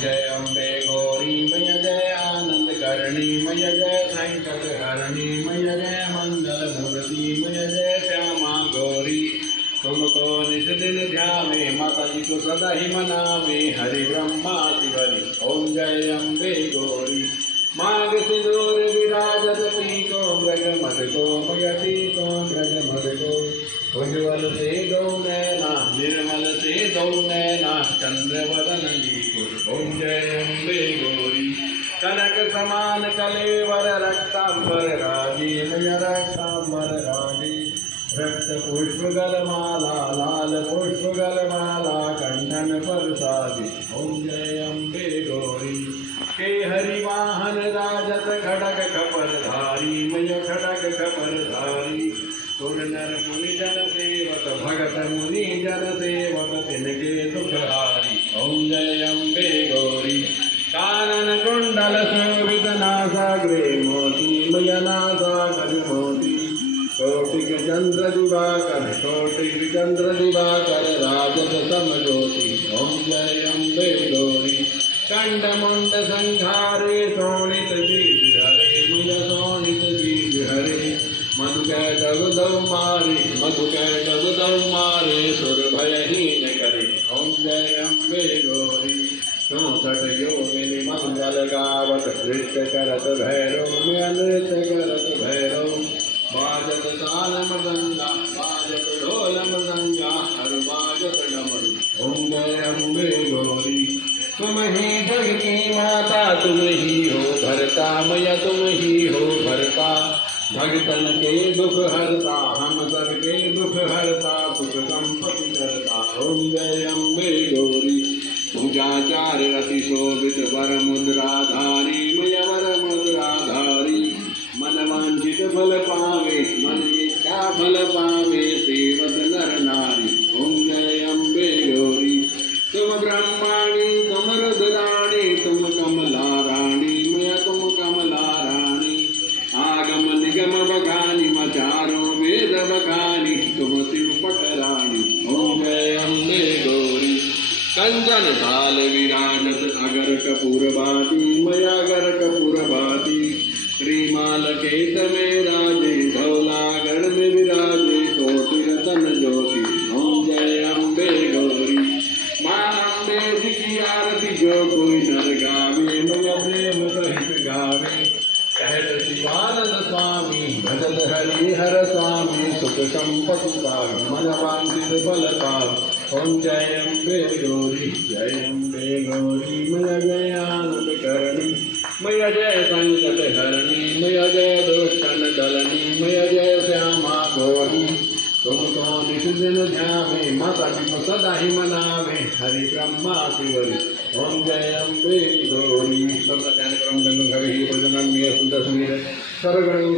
जय अम्बे गौरी मय जय आनंद करणी मय जय संकट हरणी मय जय मंगल मूर्ति मय जय श्यामा गौरी। तुमको नित दिन ध्यावे माता जी को सदा ही मनावे हरि ब्रह्मा शिवरी। ओम जय अम्बे गौरी। माघ सिंदूर विराजत पीको मृग मद को मयती को मृग मद को। उज्ज्वल से दो नैना निर्मल से दो नैना चंद्र वदन लीको। ओम जय अम्बे गौरी। कनक समान कलेवर रक्तांबर राजी मय रक्तांबर राजी। रक्त पुष्प गलमाला लाल पुष्प गलमाला कंठन पर साजी। ओम जय अम्बे गौरी। के हरि वाहन राजत खड़ग खपर धारी मय खड़ग खपर धारी। सुर नर मुनि जन सेवक भगत मुनि जन सेवक तिनके दुख हारी। ओम जय अम्बे गौरी। कानन कुंडल शोभित नासाग्रे मोती मय नासागर मोती। कोटिक चंद्र दिवाकर कोटिक चंद्र दिवाकर राजत समज्योति। ओम जय अम्बे गौरी। कंड मुंड संघारे शोणित बीज हरे मुझ शोणित बीज हरे। मधु कै डब दव मारे मधु कै डब दव मारे सुर भयहीन करे। ओम जय अम्बे गौरी। 64 योगिनी मंगल गावत नृत्य करत भैरव नृत्य करत भैरव। बाजत ताल मृदंगा बाजत ढोल मृदंगा हर बाजत डमरू। ओम जय अम्बे गौरी। तुम ही जग की माता तुम ही हो भरता मैया तुम ही हो भरता। भगतन के दुख हरता हम सबके दुख हरता सुख संपत्ति करता। ओम जय अम्बे गौरी। पूजाचार अति शोभित वर मुद्राधारी मय वर मुद्राधारी। मन वांछित फल पावे मन इच्छा फल पावे सेवत नर नारी। ओम जय अम्बे गौरी। तुम ब्रह्माणी तुम रुद्राणी तुम कमला रानी मय तुम कमला रानी। आगम निगम बखानी मचारो वेद बखानी तुम शिव पटरानी। ओम जय अम्बे गौरी। कंचन थाल विराजत अगर कपूर बाती मय अगर कपूर बाती। श्रीमाल केत में राजे धौलागढ़ में विराजे कोटि रतन ज्योति। ओम जय अम्बे गौरी। मां अम्बे जी की आरती जो कोई नर गावे मय प्रेम सहित गावे। कहत शिवानंद स्वामी भजत हरि हर स्वामी सुख संपत्ति पावे मन वांछित फल पावे। ओम जय अम्बे गौरी। जय अम्बे गौरी मय जय आनंद करणी मय जय संकट हरणी मय जय दुष्टन दलनी मय जय श्यामा गौरी। तुमको नित दिन ध्यावे माता जी को सदा ही मनावे हरि ब्रह्मा शिवरी। ओम जय अम्बे गौरी। सब ध्यान क्रम गंग हरि भजन सुंदर सुंदर सर्वगण